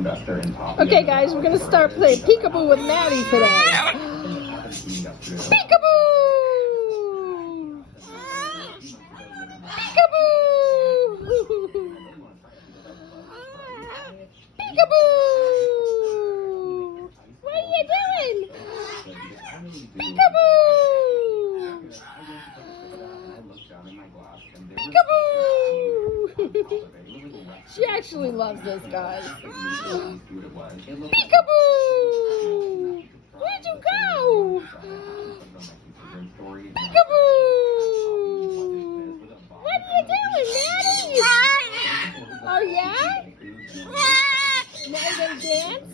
Okay, guys, we're gonna start playing peekaboo with Maddy today. Peekaboo! Peekaboo! Peekaboo! What are you doing? Peekaboo! Peekaboo! She actually loves this, guys. Peekaboo! Where'd you go? Peekaboo! What are you doing, Maddy? Oh, yeah? Now you gonna dance?